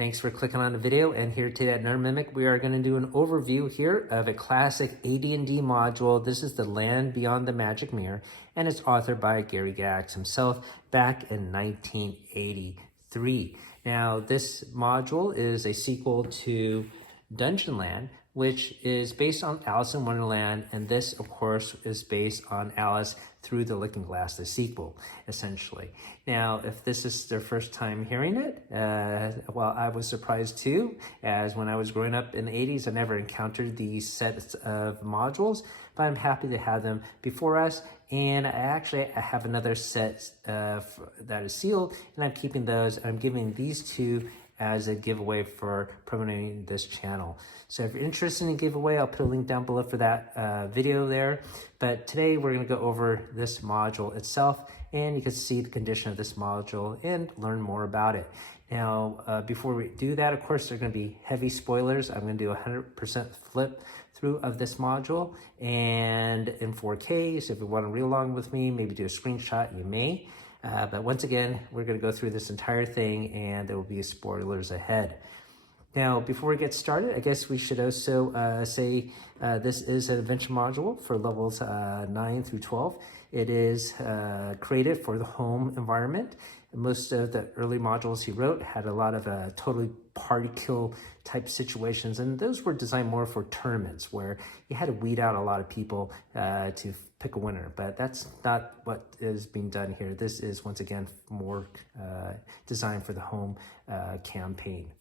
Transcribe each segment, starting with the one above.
Thanks for clicking on the video, and here today at Nerd Mimic, we are going to do an overview here of a classic AD&D module. This is the Land Beyond the Magic Mirror, and it's authored by Gygax himself back in 1983. Now, this module is a sequel to Dungeonland, which is based on Alice in Wonderland, and this, of course, is based on Alice Through the Looking Glass, the sequel, essentially. Now, if this is their first time hearing it, well, I was surprised too, as when I was growing up in the 80s, I never encountered these sets of modules, but I'm happy to have them before us, and I have another set that is sealed, and I'm keeping those. I'm giving these two as a giveaway for promoting this channel. So if you're interested in a giveaway, I'll put a link down below for that video there. But today we're gonna go over this module itself, and you can see the condition of this module and learn more about it. Now, before we do that, of course, there are gonna be heavy spoilers. I'm gonna do a 100% flip through of this module and in 4K. So if you wanna read along with me, maybe do a screenshot, you may. But once again, we're going to go through this entire thing, and there will be spoilers ahead. Now, before we get started, I guess we should also say this is an adventure module for levels 9 through 12. It is created for the home environment. Most of the early modules he wrote had a lot of totally party kill type situations, and those were designed more for tournaments where you had to weed out a lot of people to pick a winner, but that's not what is being done here. This is, once again, more designed for the home campaign.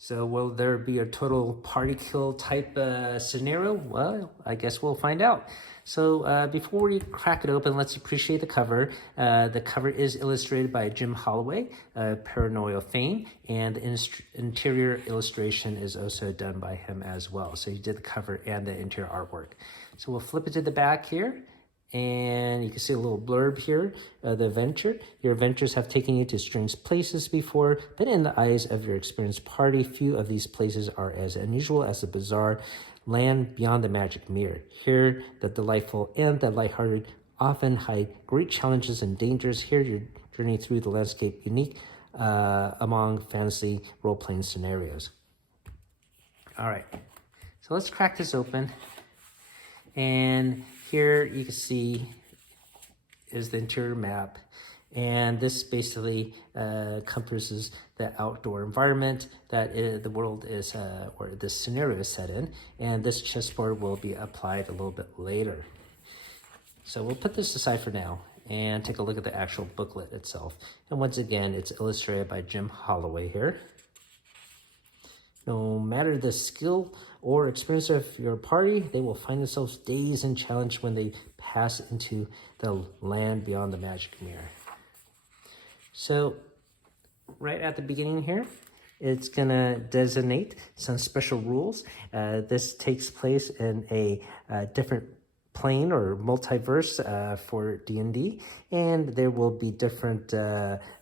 So will there be a total party kill type scenario? Well, I guess we'll find out. So before we crack it open, let's appreciate the cover. The cover is illustrated by Jim Holloway, Paranoia fame, and the interior illustration is also done by him as well. So he did the cover and the interior artwork. So we'll flip it to the back here, and you can see a little blurb here, the adventure. Your adventures have taken you to strange places before, but in the eyes of your experienced party, few of these places are as unusual as the bizarre land beyond the magic mirror. Here, the delightful and the lighthearted often hide great challenges and dangers. Here, your journey through the landscape unique among fantasy role-playing scenarios. All right, so let's crack this open. And here you can see is the interior map, and this basically encompasses the outdoor environment that the world is, or this scenario is set in, and this chessboard will be applied a little bit later. So we'll put this aside for now and take a look at the actual booklet itself. And once again, it's illustrated by Jim Holloway here. No matter the skill or experience of your party, they will find themselves dazed and challenged when they pass into the land beyond the magic mirror. So right at the beginning here, it's gonna designate some special rules. This takes place in a different plane or multiverse for D&D, and there will be different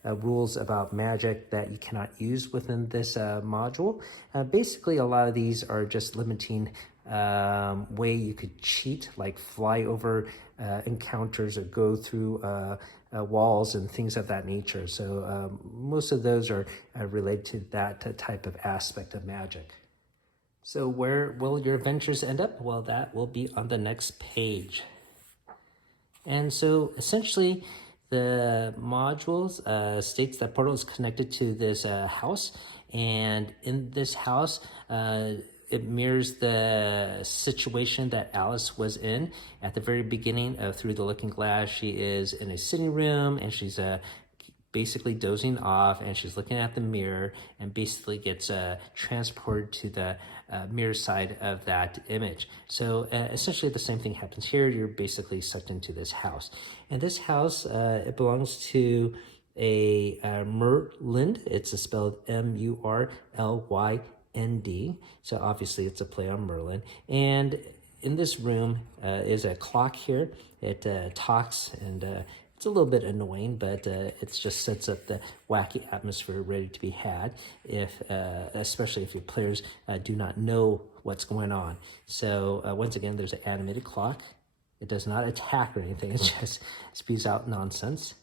rules about magic that you cannot use within this module. Basically, a lot of these are just limiting way you could cheat, like fly over encounters or go through walls and things of that nature. So most of those are related to that type of aspect of magic. So where will your adventures end up? Well, that will be on the next page. And so essentially the modules states that portal is connected to this house, and in this house it mirrors the situation that Alice was in at the very beginning of Through the Looking Glass. She is in a sitting room, and she's basically dozing off, and she's looking at the mirror and basically gets transported to the mirror side of that image. So essentially the same thing happens here. You're basically sucked into this house, and this house it belongs to a Murland. It's spelled M-U-R-L-Y-N-D, so obviously it's a play on Merlin. And in this room is a clock here. It talks, and it's a little bit annoying, but it just sets up the wacky atmosphere ready to be had, if especially if your players do not know what's going on. So once again, there's an animated clock. It does not attack or anything. It just spews out nonsense.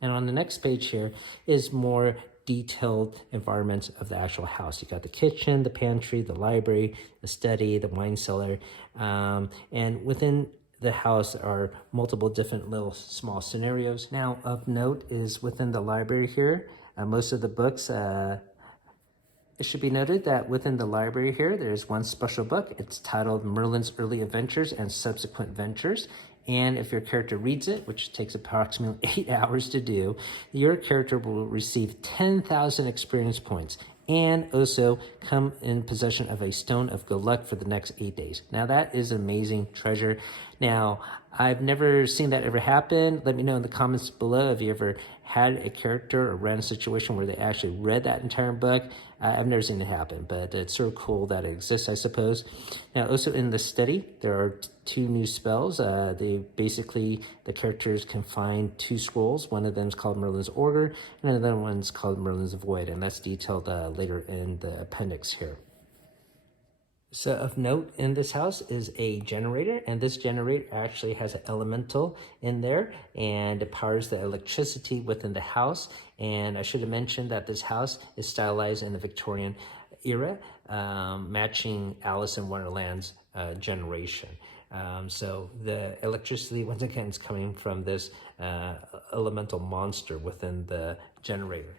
And on the next page here is more detailed environments of the actual house. You got the kitchen, the pantry, the library, the study, the wine cellar, and within the house are multiple different little small scenarios. Now, of note is within the library here, most of the books, it should be noted that within the library here, there's one special book. It's titled Merlin's Early Adventures and Subsequent Ventures. And if your character reads it, which takes approximately 8 hours to do, your character will receive 10,000 experience points and also come in possession of a stone of good luck for the next 8 days. Now that is amazing treasure. Now, I've never seen that ever happen. Let me know in the comments below if you ever had a character or ran a situation where they actually read that entire book. I've never seen it happen, but it's sort of cool that it exists, I suppose. Now, also in the study, there are 2 new spells. The characters can find 2 scrolls. One of them is called Merlin's Order, and another one's called Merlin's Void, and that's detailed later in the appendix here. So of note in this house is a generator, and this generator actually has an elemental in there, and it powers the electricity within the house. And I should have mentioned that this house is stylized in the Victorian era, matching Alice in Wonderland's generation. So the electricity, once again, is coming from this elemental monster within the generator.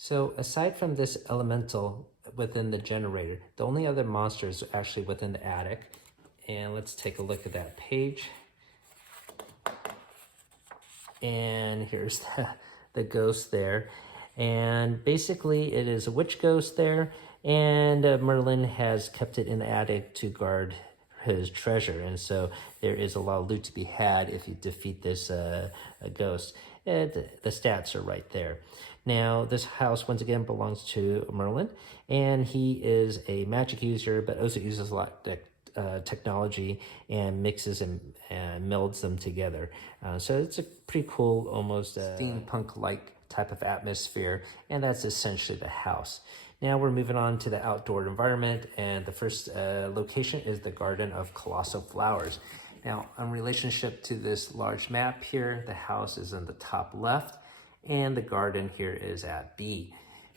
So aside from this elemental within the generator, the only other monster is actually within the attic. And let's take a look at that page. And here's the ghost there. And basically it is a witch ghost there. And Merlin has kept it in the attic to guard his treasure. And so there is a lot of loot to be had if you defeat this ghost. The stats are right there. Now, this house, once again, belongs to Merlin, and he is a magic user, but also uses a lot of technology and mixes and melds them together. So it's a pretty cool, almost steampunk-like type of atmosphere, and that's essentially the house. Now we're moving on to the outdoor environment, and the first location is the Garden of Colossal Flowers. Now, in relationship to this large map here, the house is in the top left, and the garden here is at B.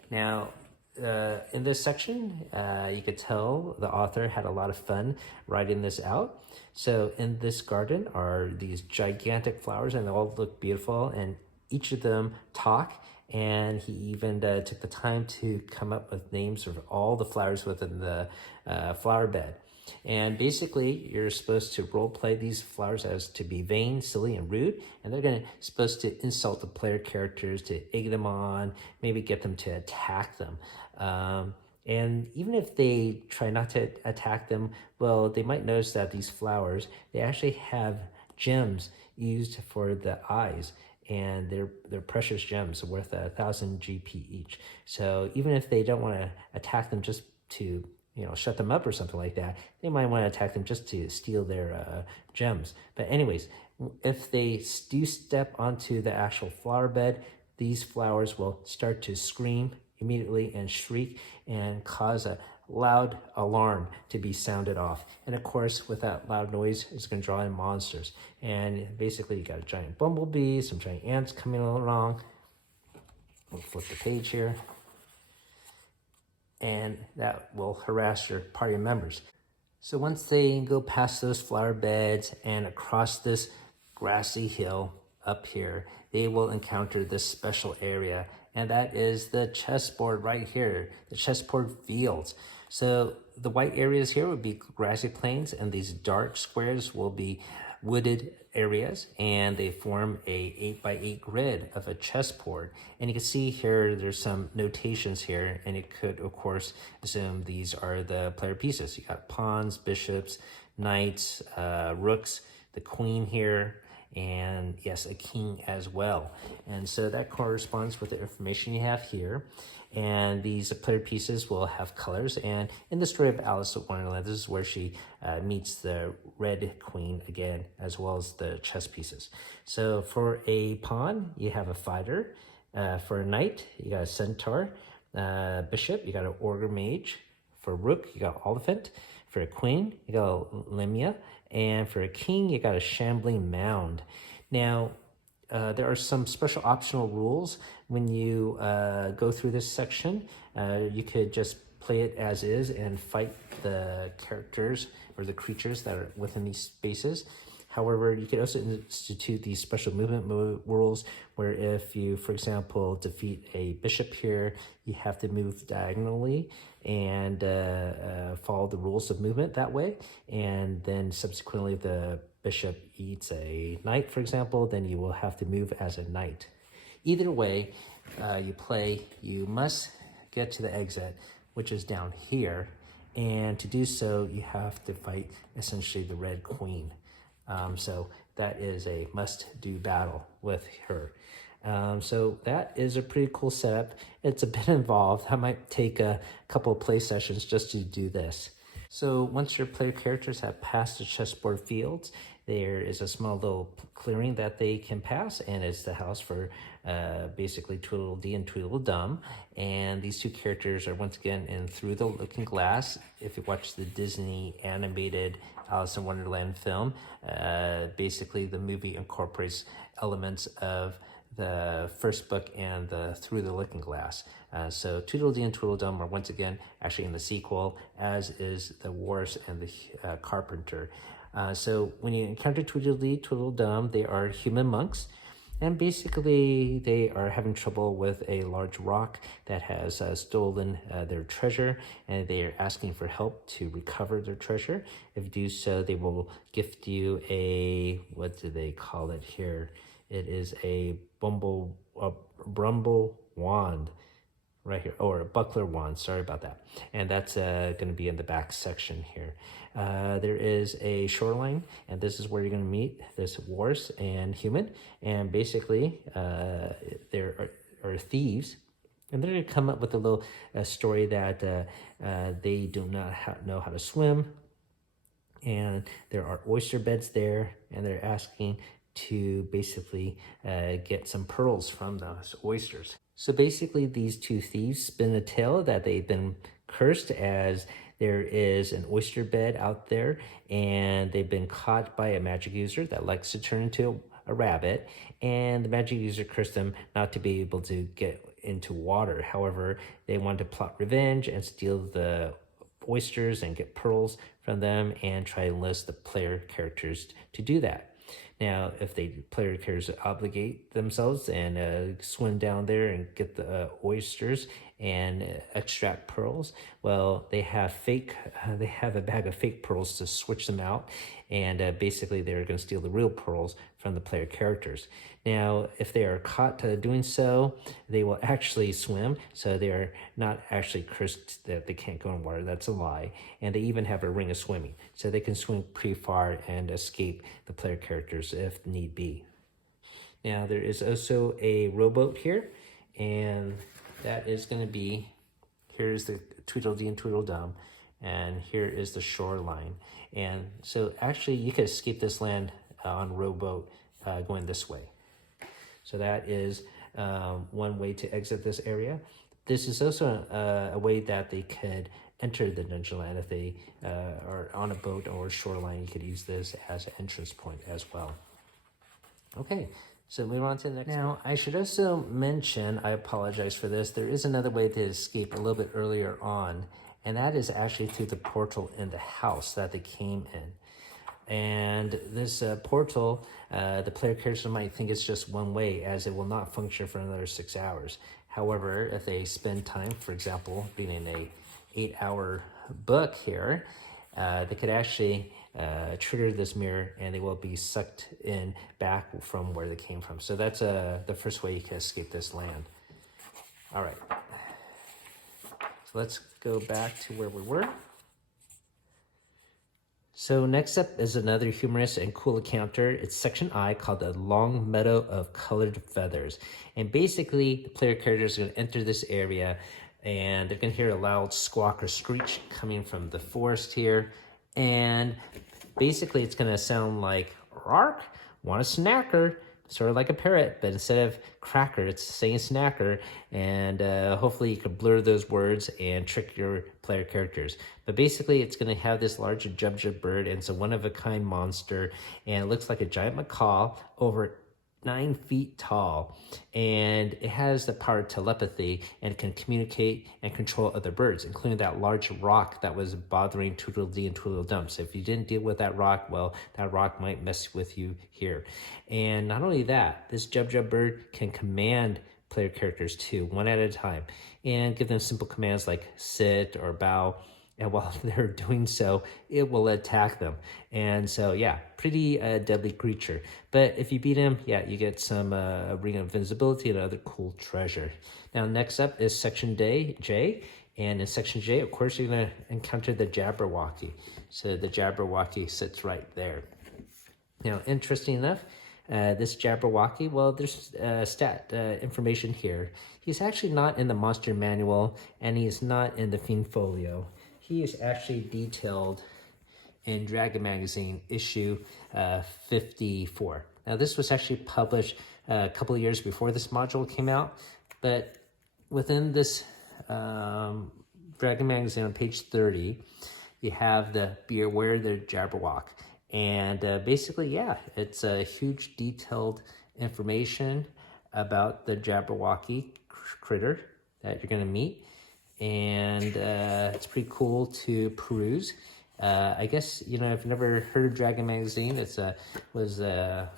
Now, in this section, you could tell the author had a lot of fun writing this out. So in this garden are these gigantic flowers, and they all look beautiful, and each of them talk. And he even took the time to come up with names of all the flowers within the flower bed. And basically, you're supposed to role play these flowers as to be vain, silly, and rude. And they're supposed to insult the player characters, to egg them on, maybe get them to attack them. And even if they try not to attack them, well, they might notice that these flowers, they actually have gems used for the eyes. And they're precious gems worth 1,000 GP each. So even if they don't want to attack them just to shut them up or something like that, they might want to attack them just to steal their gems. But anyways, if they do step onto the actual flower bed, these flowers will start to scream immediately and shriek and cause a loud alarm to be sounded off. And of course, with that loud noise, it's going to draw in monsters. And basically, you got a giant bumblebee, some giant ants coming along. We'll flip the page here. And that will harass your party members. So once they go past those flower beds and across this grassy hill up here, they will encounter this special area, and that is the chessboard right here, the Chessboard Fields. So the white areas here would be grassy plains, and these dark squares will be wooded areas, and they form a 8x8 grid of a chessboard. And you can see here there's some notations here, and it could of course assume these are the player pieces. You got pawns, bishops, knights, rooks, the queen here, and yes, a king as well. And so that corresponds with the information you have here. And these player pieces will have colors. And in the story of Alice in Wonderland, this is where she meets the red queen again, as well as the chess pieces. So for a pawn, you have a fighter. For a knight, you got a centaur. Bishop, you got an ogre mage. For a rook, you got an elephant. For a queen, you got a lemia. And for a king, you got a shambling mound. Now, there are some special optional rules when you go through this section. You could just play it as is and fight the characters or the creatures that are within these spaces. However, you could also institute these special movement rules where if you, for example, defeat a bishop here, you have to move diagonally and follow the rules of movement that way. And then subsequently, if the bishop eats a knight, for example, then you will have to move as a knight. Either way you play, you must get to the exit, which is down here. And to do so, you have to fight essentially the red queen. So that is a must-do battle with her. So that is a pretty cool setup. It's a bit involved. I might take a couple of play sessions just to do this. So once your player characters have passed the chessboard fields, there is a small little clearing that they can pass, and it's the house for basically Tweedledee and Tweedledum. And these two characters are once again in Through the Looking Glass. If you watch the Disney animated Alice in Wonderland film, basically the movie incorporates elements of the first book and the Through the Looking Glass. So Tweedledee and Tweedledum are once again actually in the sequel, as is the Walrus and the Carpenter. So when you encounter Tweedledee, Tweedledum, they are human monks. And basically, they are having trouble with a large rock that has stolen their treasure, and they are asking for help to recover their treasure. If you do so, they will gift you a, what do they call it here? It is a brumble wand right here, or a buckler wand, sorry about that. And that's going to be in the back section here. There is a shoreline, and this is where you're going to meet this horse and human. And basically, there are thieves, and they're going to come up with a little story that they do not know how to swim, and there are oyster beds there, and they're asking to basically get some pearls from those oysters. So basically, these two thieves spin a tale that they've been cursed, as there is an oyster bed out there, and they've been caught by a magic user that likes to turn into a rabbit, and the magic user cursed them not to be able to get into water. However, they want to plot revenge and steal the oysters and get pearls from them and try to enlist the player characters to do that. Now, if the player characters obligate themselves and swim down there and get the oysters and extract pearls, well, they have a bag of fake pearls to switch them out, and basically they're going to steal the real pearls from the player characters. Now, if they are caught doing so, they will actually swim, so they are not actually cursed that they can't go in water. That's a lie. And they even have a ring of swimming, so they can swim pretty far and escape the player characters if need be. Now, there is also a rowboat here, and that is going to be, here's the Tweedledee and Tweedledum, and here is the shoreline. And so actually you could escape this land on rowboat going this way. So that is one way to exit this area. This is also a way that they could enter the Dungeonland. If they are on a boat or a shoreline, you could use this as an entrance point as well. Okay, so move on to the next. Now, I should also mention, I apologize for this, there is another way to escape a little bit earlier on, and that is actually through the portal in the house that they came in. And this portal, the player character might think it's just one way, as it will not function for another 6 hours. However, if they spend time, for example, reading a 8-hour book here, they could actually trigger this mirror, and they will be sucked in back from where they came from. So that's the first way you can escape this land. All right. So let's go back to where we were. So next up is another humorous and cool encounter. It's section I, called the Long Meadow of Colored Feathers. And basically, the player characters are going to enter this area, and they're going to hear a loud squawk or screech coming from the forest here. And basically, it's going to sound like, "Rark, want a snacker?" Sort of like a parrot, but instead of cracker, it's saying snacker. And hopefully you can blur those words and trick your player characters. But basically, it's going to have this large jubjub bird, and it's a one-of-a-kind monster, and it looks like a giant macaw over 9 feet tall, and it has the power of telepathy and can communicate and control other birds, including that large rock that was bothering Tweedledee and Tweedledum. So if you didn't deal with that rock, well, that rock might mess with you here. And not only that, this Jub Jub bird can command player characters too, one at a time, and give them simple commands like sit or bow. And while they're doing so, it will attack them. And so, yeah, pretty deadly creature. But if you beat him, yeah, you get some Ring of Invincibility and other cool treasure. Now, next up is Section J. And in Section J, of course, you're going to encounter the Jabberwocky. So the Jabberwocky sits right there. Now, interesting enough, this Jabberwocky, well, there's stat information here. He's actually not in the Monster Manual, and he's not in the Fiend Folio. He is actually detailed in Dragon Magazine issue 54. Now, this was actually published a couple of years before this module came out, but within this Dragon Magazine on page 30, you have the Be Aware the Jabberwock. And basically, yeah, it's a huge detailed information about the Jabberwocky critter that you're going to meet. And it's pretty cool to peruse. I guess, you know, I've never heard of Dragon Magazine. It was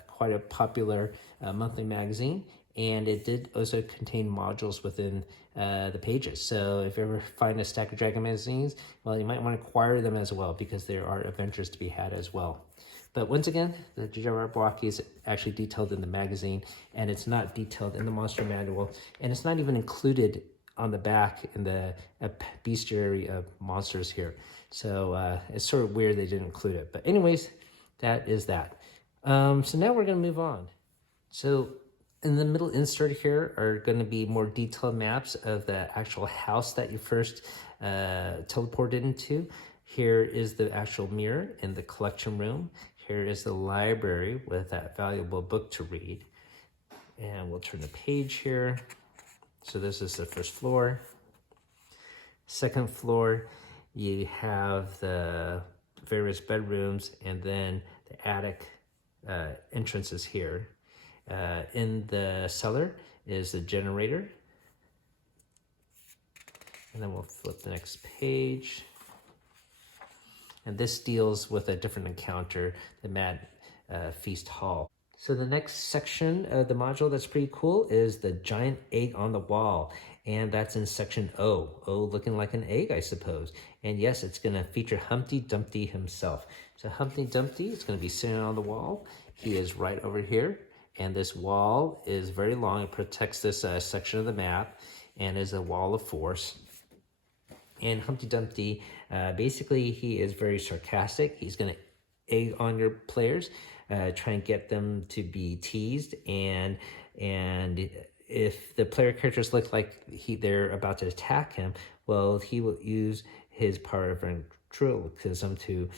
quite a popular monthly magazine, and it did also contain modules within the pages. So if you ever find a stack of Dragon Magazines, well, you might want to acquire them as well, because there are adventures to be had as well. But once again, the Jabberwocky is actually detailed in the magazine, and it's not detailed in the Monster Manual, and it's not even included on the back in the bestiary of monsters here. So it's sort of weird they didn't include it. But anyways, that is that. So now we're going to move on. So in the middle insert here are going to be more detailed maps of the actual house that you first teleported into. Here is the actual mirror in the collection room. Here is the library with that valuable book to read. And we'll turn the page here. So this is the first floor. Second floor, you have the various bedrooms, and then the attic entrances here. In the cellar is the generator. And then we'll flip the next page. And this deals with a different encounter, the Mad Feast Hall. So the next section of the module that's pretty cool is the giant egg on the wall. And that's in section O. O looking like an egg, I suppose. And yes, it's going to feature Humpty Dumpty himself. So Humpty Dumpty is going to be sitting on the wall. He is right over here. And this wall is very long. It protects this section of the map and is a wall of force. And Humpty Dumpty, basically, he is very sarcastic. He's going to egg on your players, try and get them to be teased. And if the player characters look like they're about to attack him, well, he will use his power of ventriloquism to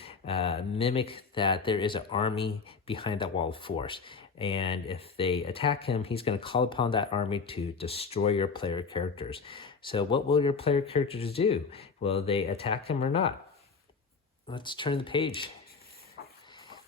mimic that there is an army behind that wall of force. And if they attack him, he's going to call upon that army to destroy your player characters. So what will your player characters do? Will they attack him or not? Let's turn the page.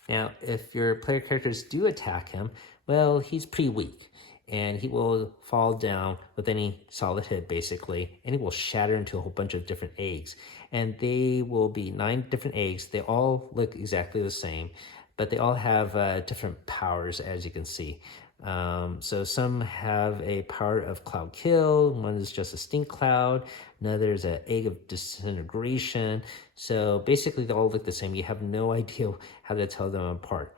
Now, if your player characters do attack him, well, he's pretty weak. And he will fall down with any solid hit, basically. And he will shatter into a whole bunch of different eggs. And they will be 9 different eggs. They all look exactly the same, but they all have different powers, as you can see. So some have a power of cloud kill, one is just a stink cloud, another is an egg of disintegration. So basically they all look the same. You have no idea how to tell them apart.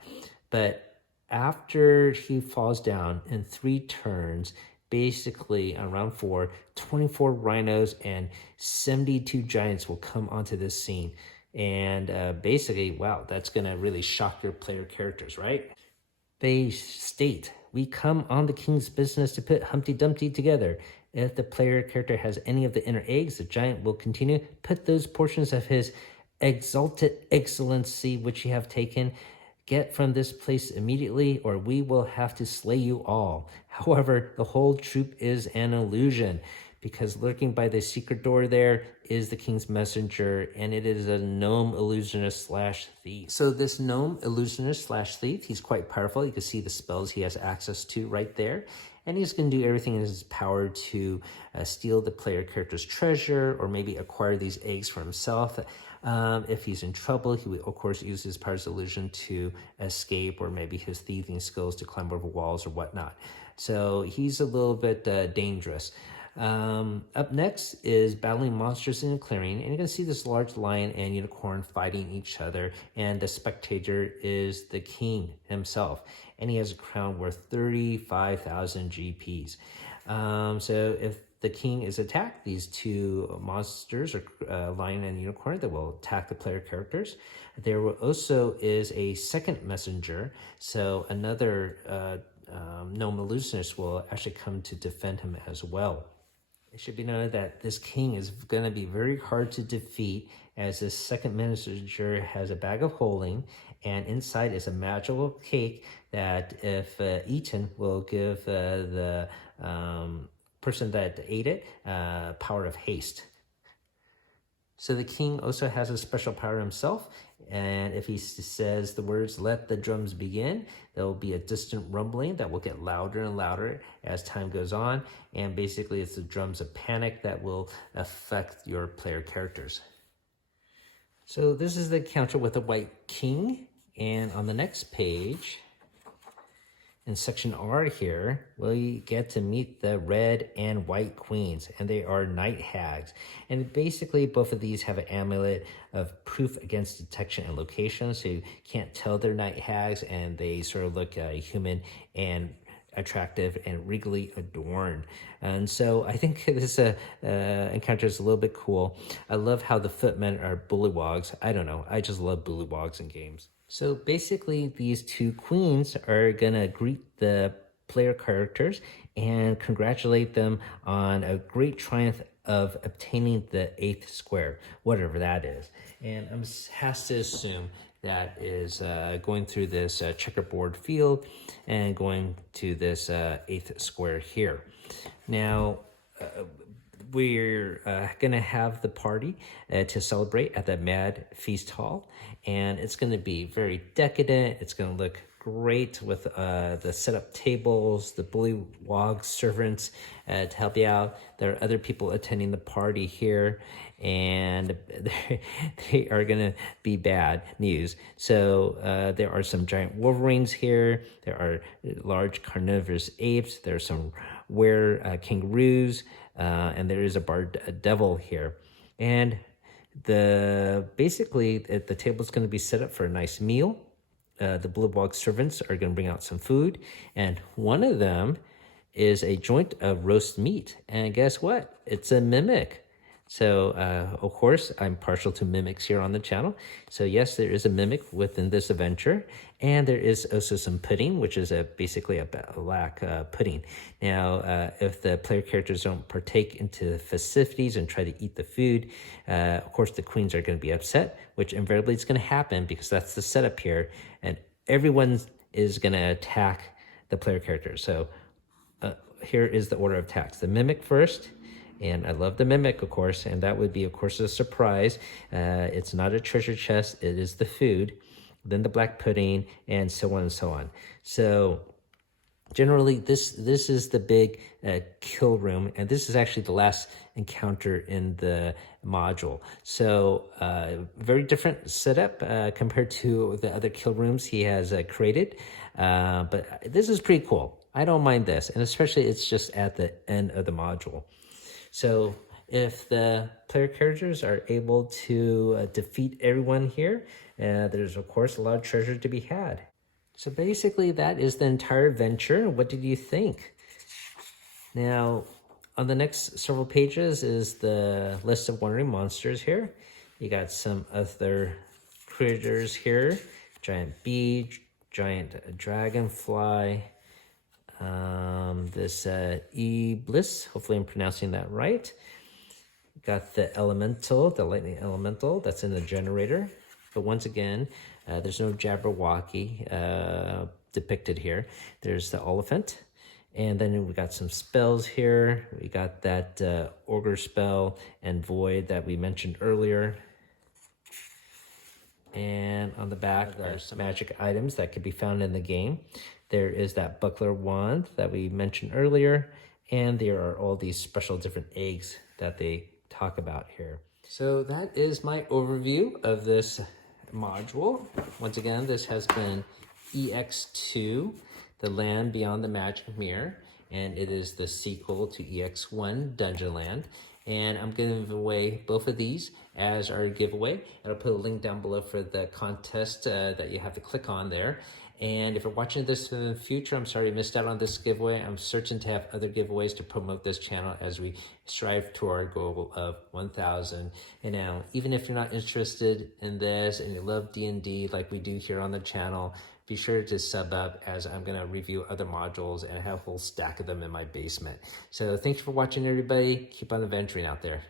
But after he falls down in 3 turns, basically on round 4, 24 rhinos and 72 giants will come onto this scene. And basically, wow, that's going to really shock your player characters, right? They state, "We come on the king's business to put Humpty Dumpty together. If the player character has any of the inner eggs, the giant will continue put those portions of his exalted excellency which you have taken. Get from this place immediately, or we will have to slay you all. However, the whole troop is an illusion. because lurking by the secret door there is the king's messenger, and it is a gnome illusionist slash thief. So this gnome illusionist slash thief, he's quite powerful. You can see the spells he has access to right there. And he's going to do everything in his power to steal the player character's treasure, or maybe acquire these eggs for himself. If he's in trouble, he will, of course, use his powers of illusion to escape, or maybe his thieving skills to climb over walls or whatnot. So he's a little bit dangerous. Up next is battling monsters in a clearing, and you can see this large lion and unicorn fighting each other, and the spectator is the king himself, and he has a crown worth 35,000 GPs. So if the king is attacked, these two monsters, or lion and unicorn, that will attack the player characters. There also is a second messenger, so another gnome illusionist will actually come to defend him as well. It should be noted that this king is going to be very hard to defeat, as this second messenger has a bag of holding, and inside is a magical cake that, if eaten, will give the person that ate it power of haste. So the king also has a special power himself, and if he says the words, "Let the drums begin," there will be a distant rumbling that will get louder and louder as time goes on, and basically it's the drums of panic that will affect your player characters. So this is the encounter with the White King, and on the next page, in section R here, we get to meet the red and white queens, and they are night hags. And basically, both of these have an amulet of proof against detection and location, so you can't tell they're night hags, and they sort of look human and attractive and regally adorned. And so I think this encounter is a little bit cool. I love how the footmen are bullywogs. I don't know, I just love bullywogs in games. So basically, these two queens are gonna greet the player characters and congratulate them on a great triumph of obtaining the 8th square, whatever that is. And I'm has to assume that is going through this checkerboard field and going to this 8th square here. Now, we're going to have the party to celebrate at the Mad Feast Hall, and it's going to be very decadent. It's going to look great with the setup tables, the bullywog servants to help you out. There are other people attending the party here, and they are going to be bad news. So there are some giant wolverines here. There are large carnivorous apes. There are some kangaroos, and there is a barred devil here. And basically the table is going to be set up for a nice meal. The bullywog servants are going to bring out some food, and one of them is a joint of roast meat. And guess what? It's a mimic. So, of course, I'm partial to mimics here on the channel. So yes, there is a mimic within this adventure. And there is also some pudding, which is basically a black pudding. Now, if the player characters don't partake into the festivities and try to eat the food, of course, the queens are going to be upset, which invariably is going to happen because that's the setup here. And everyone is going to attack the player characters. So here is the order of attacks. The mimic first. And I love the mimic, of course, and that would be, of course, a surprise. It's not a treasure chest, it is the food, then the black pudding, and so on and so on. So generally, this is the big kill room, and this is actually the last encounter in the module. So very different setup compared to the other kill rooms he has created, but this is pretty cool. I don't mind this, and especially it's just at the end of the module. So if the player characters are able to defeat everyone here, there's, of course, a lot of treasure to be had. So basically, that is the entire adventure. What did you think? Now, on the next several pages is the list of wandering monsters here. You got some other critters here. Giant bee, giant dragonfly, this Bliss, hopefully I'm pronouncing that right. Got the elemental, the lightning elemental that's in the generator. But once again, there's no Jabberwocky depicted here. There's the elephant, And then we got some spells here. We got that Ogre spell and Void that we mentioned earlier. And on the back, there are some magic items that could be found in the game. There is that buckler wand that we mentioned earlier. And there are all these special different eggs that they talk about here. So that is my overview of this module. Once again, this has been EX2, The Land Beyond the Magic Mirror, and it is the sequel to EX1, Dungeonland. And I'm giving away both of these as our giveaway. I'll put a link down below for the contest that you have to click on there. And if you're watching this in the future, I'm sorry you missed out on this giveaway. I'm searching to have other giveaways to promote this channel as we strive to our goal of 1,000. And now, even if you're not interested in this and you love D&D like we do here on the channel, be sure to sub up as I'm going to review other modules and I have a whole stack of them in my basement. So thanks for watching, everybody. Keep on adventuring out there.